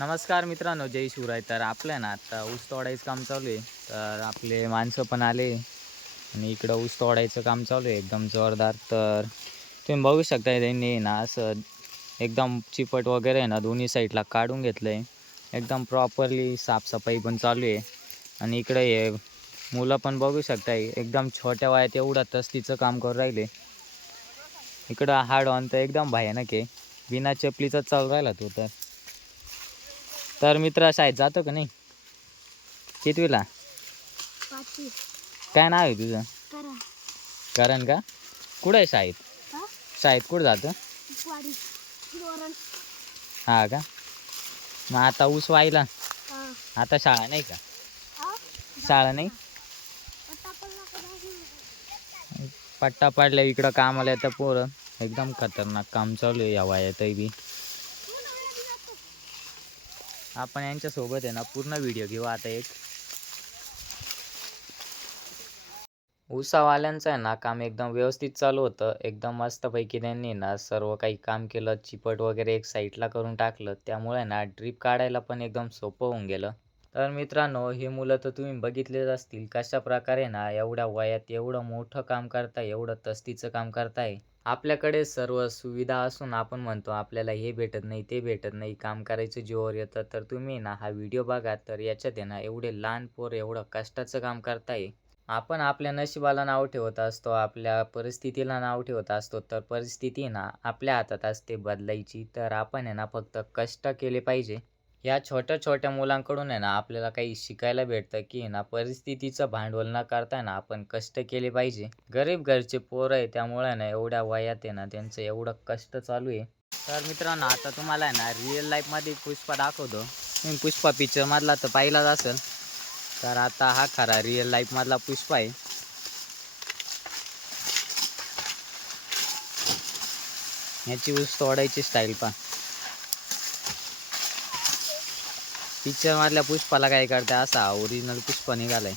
नमस्कार मित्रांनो, जय शिवराय. तर आपलं ना आता ऊस तोडायचं काम चालू आहे. तर आपले माणसं पण आले आणि इकडं ऊस तोडायचं काम चालू आहे एकदम जोरदार. तर तुम्ही बघू शकता त्यांनी ना असं एकदम चिपट वगैरे आहे ना दोन्ही साईडला काढून घेतलं आहे. एकदम प्रॉपरली साफसफाई पण चालू आहे. आणि इकडे हे मुलं पण बघू शकता एकदम छोट्या वयात एवढं तस्तीचं काम करून राहिले. इकडं हाड ऑन तर एकदम भयानक आहे. बिना चपलीचाच चालू राहिला तो तर. तर मित्र शाळेत जातो का नाही? कितवीला? पाचवी. काय नाव आहे तुझं? करा. करण का? कुठं आहे शाळेत? हा? शाळेत कुठं जातं? वाडी. धोरण. हा का? मग आता ऊस वाहिला. हा. आता शाळा नाही का? हा? शाळा नाही? पट्टा पडला का नाही? पट्टा पाडल्या इकडं कामाला येतं पोरं. एकदम खतरनाक काम चालू आहे या वयातही बी. आपण यांच्यासोबत आहे ना पूर्ण व्हिडिओ घेऊ आता एक. ऊसावाल्यांचं आहे ना काम एकदम व्यवस्थित चालू होतं. एकदम मस्तपैकी त्यांनी ना सर्व काही काम केलं. चिपट वगैरे एक साईडला करून टाकलं. त्यामुळे ना ड्रीप काढायला पण एकदम सोपं होऊन गेलं. तर मित्रांनो, हे मुलं तर तुम्ही बघितलेच असतील कशाप्रकारे ना एवढ्या वयात एवढं मोठं काम करताय, एवढं तस्तीचं काम करताय. आपल्याकडे सर्व सुविधा असून आपण म्हणतो आपल्याला हे भेटत नाही, ते भेटत नाही, काम करायचं जीवावर येतं. तर तुम्ही ना हा व्हिडिओ बघा, तर याच्यात आहे ना एवढे लहान पोर एवढं कष्टाचं काम करताय. आपण आपल्या नशिबाला नाव ठेवत असतो, आपल्या परिस्थितीला नाव ठेवत असतो. तर परिस्थिती ना आपल्या हातात असते बदलायची. तर आपण आहे ना फक्त कष्ट केले पाहिजे. या छोट्या-छोट्या मुलांकडून आहे ना आपल्याला काही शिकायला भेटतं, की ना परिस्थितीचं भांडवल न करता ना आपण कष्ट केले पाहिजे. गरीब घरचे पोरं आहे त्यामुळे ना एवढ्या वयात आहे ना त्यांचं एवढं कष्ट चालू आहे. तर मित्रांनो, आता तुम्हाला आहे ना रिअल लाईफमध्ये पुष्पा दाखवतो. तुम्ही पुष्पा पिक्चरमधला तर पाहिलाच असेल. तर आता हा खरा रिअल लाईफमधला पुष्पा आहे. याची ऊस तोडायची स्टाईल पहा. पिक्चरमधल्या पुष्पाला काय करते असा ओरिजिनल पुष्पा निघालाय.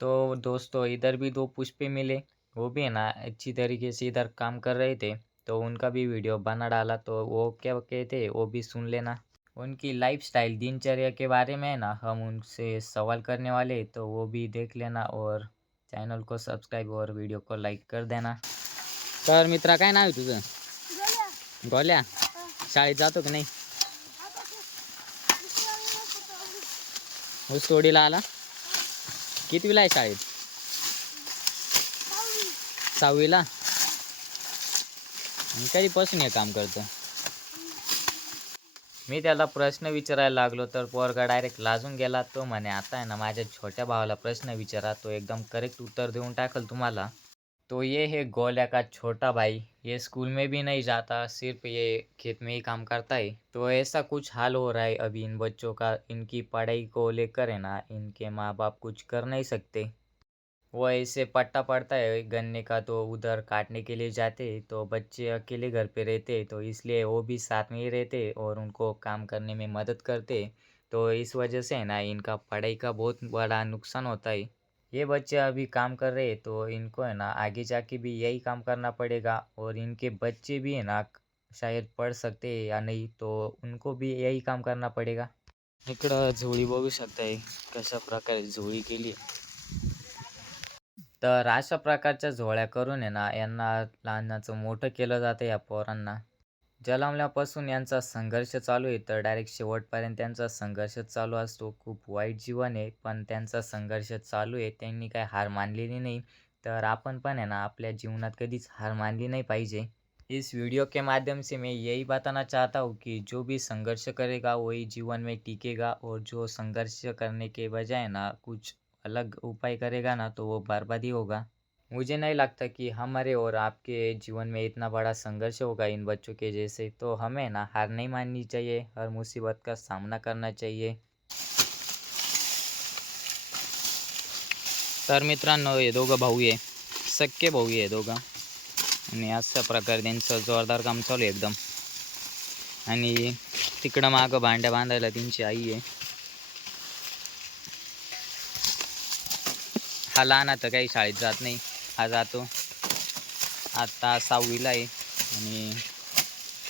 तो दोस्तों इधर भी दो पुष्पे मिले, वो भी है ना अच्छी तरीके से इधर काम कर रहे थे, तो उनका भी वीडियो बना डाला, तो वो क्या कहते वो भी सुन लेना। उनकी लाइफस्टाइल दिनचर्या के बारे में है ना हम उनसे सवाल करने वाले, तो वो भी देख लेना और चॅनल को सबस्क्राईब और व्हिडिओ को लाईक कर देना। तर मित्रा, काय नाव आहे तुझं? गोल्या. शाळेत जातो की नाही? ऊस तोडीला आला? कितवीला आहे शाळेत? 6वीला? आणि कधीपासून हे काम करतो? मी त्याला प्रश्न विचारायला लागलो तर पोरगा डायरेक्ट लाजून गेला. तो म्हणे आता आहे ना माझ्या छोट्या भावाला प्रश्न विचारा, तो एकदम करेक्ट उत्तर देऊन टाकल तुम्हाला. तो ये है गोल्या का छोटा भाई, ये स्कूल में भी नहीं जाता, सिर्फ ये खेत में ही काम करता है। तो ऐसा कुछ हाल हो रहा है अभी इन बच्चों का, इनकी पढ़ाई को लेकर है ना इनके माँ बाप कुछ कर नहीं सकते। वो ऐसे पट्टा पड़ता है गन्ने का, तो उधर काटने के लिए जाते, तो बच्चे अकेले घर पे रहते, तो इसलिए वो भी साथ में ही रहते और उनको काम करने में मदद करते। तो इस वजह से है ना इनका पढ़ाई का बहुत बड़ा नुकसान होता है। ये बच्चे अभी काम कर रहे हैं तो इनको है ना आगे जाके भी यही काम करना पड़ेगा, और इनके बच्चे भी है ना शायद पढ़ सकते हैं या नहीं, तो उनको भी यही काम करना पड़ेगा। इकडं झोळी बघू शकताय कशा प्रकारे झोळी केली. तर अशा प्रकारच्या झोळ्या करून आहे ना, यांना लहानाचं मोठं केलं जातं या पोरांना. जन्मल्यापासून यांचा संघर्ष चालू आहे, तर डायरेक्ट शेवटपर्यंत त्यांचा संघर्षच चालू असतो. खूप वाईट जीवन आहे, पण त्यांचा संघर्ष चालू आहे. त्यांनी काही हार मानलेली नाही. तर आपण पण आहे ना, आपल्या जीवनात कधीच हार मानली नाही पाहिजे. इस वीडियो के माध्यम से मैं यही बताना चाहता हूँ कि जो भी संघर्ष करेगा वही जीवन में टिकेगा, और जो संघर्ष करने के बजाय ना कुछ अलग उपाय करेगा ना तो वो बर्बादी होगा। मुझे नहीं लगता कि हमारे और आपके जीवन में इतना बड़ा संघर्ष होगा इन बच्चों के जैसे। तो हमें ना हार नहीं माननी चाहिए, हर मुसीबत का सामना करना चाहिए। तर मित्रांनो, हे दोघं भाऊ आहे, सख्खे भाऊ आहे दोघं, आणि अशा प्रकारे त्यांचं जोरदार काम चालू आहे एकदम. आणि तिकडं मागं भांड्या बांधायला त्यांची आई आहे. हा लहान आता काही शाळेत जात नाही, हा जातो. आता 6वीला आहे. आणि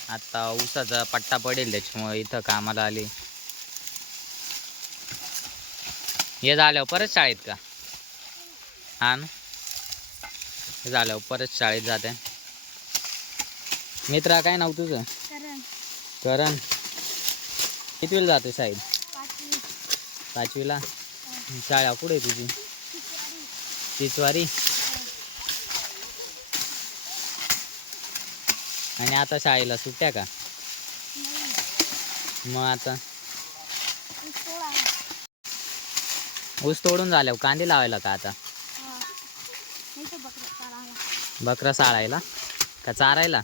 आता ऊसाचा पट्टा पडेल त्याच्यामुळे इथं कामाला आले. हे झाल्यावर परत शाळेत का? हा ना, हे झाल्यावर परत शाळेत जाते. मित्रा काय नाव तुझं? करण. करण. कितवीला जाते साहेब? 5वी. 5वीला. शाळा कुठे आहे तुझी? तिचवारी. आणि आता शाळेला सुट्ट्या का? मग आता ऊस तोडून झाल्यावर कांदे लावायला का आता? बकरा साळायला का चारायला?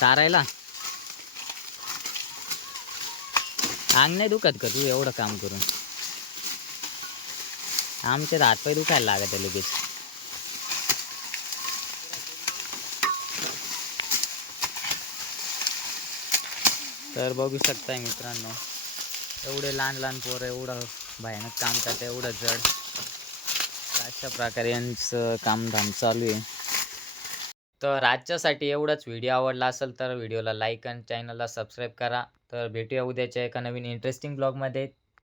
चारायला. अंग नाही दुखत का तू एवढं काम करून? आमचे हातपाय दुखायला लागत आहे लगेच. तर बघू शकताय मित्रांनो, एवढे लहान लहान पोरं एवढं भयानक काम करतात, एवढं जड. अशा प्रकारे यांचं कामधाम चालू आहे. तर आजच्यासाठी एवढंच. व्हिडिओ आवडला असेल तर व्हिडिओला लाईक आणि चॅनलला सबस्क्राईब करा. तर भेटूया उद्याच्या एका नवीन इंटरेस्टिंग ब्लॉगमध्ये.